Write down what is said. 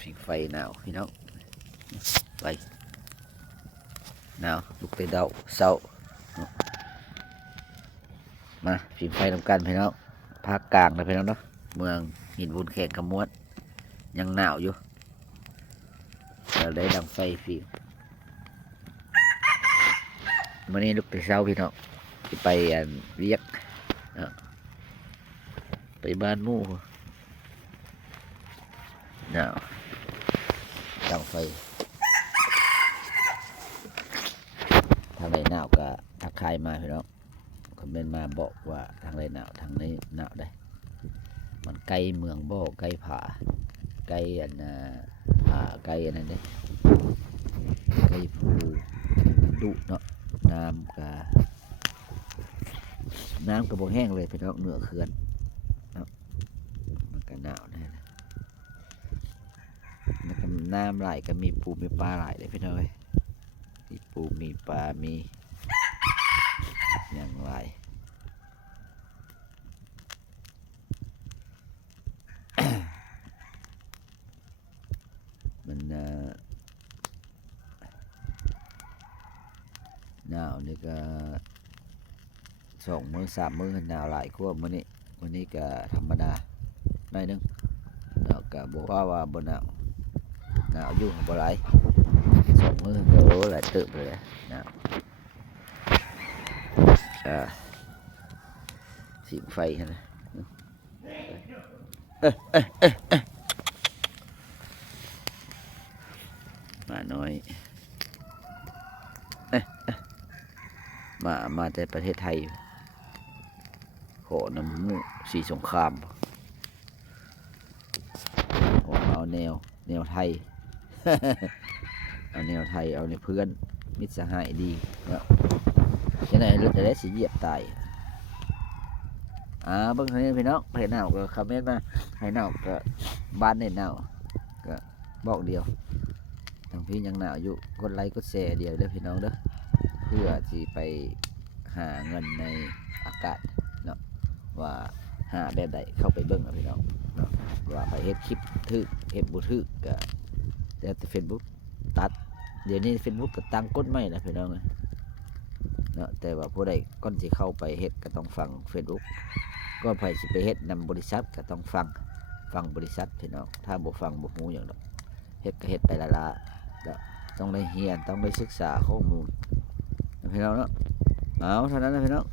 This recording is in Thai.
ผิงไฟหนาวพี่น้องไปหนาวลุกเตะเดาเศร้ามาผิงไฟทำกันพี่น้องภาคกลางนะพี่น้องเนาะเมืองหินบุญแขกขมวดยังหนาวอยู่เราได้ดังไฟฟิววันนี้ลุกแต่เช้าพี่น้องไปเรียกไปบ้านมู่หนาวดังไฟทางไหนหนาวก็ทักทายมาพี่น้องคอมเมนต์มาบอกว่าทางไหนหนาวทางนี้หนาวได้มันใกล้เมืองบ่ใกล้ผาใกล้ผาใกล้นั่นเนี่ยใกล้ภูมันดุเนาะน้ำกระบอกแห้งเลยพี่น้องเหนือเขื่อนเนาะมันก็หนาวนะแล้วก็น้ำไหลก็มีปูมีปลาไหลเลยพี่น้องมีปูมีปลามีอย่างไรมันหนาวนี่ก็2 มื้อ 3 มื้อหนาวหลายกว่ามื้อนี้วันนี้ก็ธรรมดาหน่อยนึงหนาวก็บอกว่าบ่หนาวหนาวอยู่บ่หลาย2 มื้อก็หลายเติบเลยหนาวสิงไฟนะมาน้อยมาแต่ประเทศไทยขอน้ำมูสีสงครามเอาแนวไทย เอาแนวไทยเอาในเพื่อนมิตรสหายดีเนาะยังไงรถจะได้สีเหยียบตายเบิ่งทางนี้พี่น้องไผ่หนาวก็คอมเมนต์มาไผ่หนาวก็บ้านในหนาวก็บอกเดียวทางพี่ยังหนาวอยู่กดไลค์กดแชร์เดียวเด้อพี่น้องเด้อเพื่อที่ไปหาเงินในอากาศเนาะว่าหาแบบใดเข้าไปเบิ่งพี่น้องเนาะว่าไปเฮ็ดคลิปทึกเฮ็ดบ่ทึกก็แต่ Facebook ตัดเดี๋ยวนี้ Facebook ก็ตั้งกฎใหม่แล้วพี่น้องเนาะแต่ว่าผู้ใดก่อนสิเข้าไปเฮ็ดก็ต้องฟัง Facebook ก็ไปสิไปเฮ็ดนำบริษัทก็ต้องฟังบริษัทพี่น้องถ้าบ่ฟังบ่ฮู้หยังดอกเฮ็ดก็เฮ็ดไปละต้องได้เรียนต้องได้ศึกษาข้อมูลพี่น้องเนาะเอาเท่านั้นนะพี่น้อง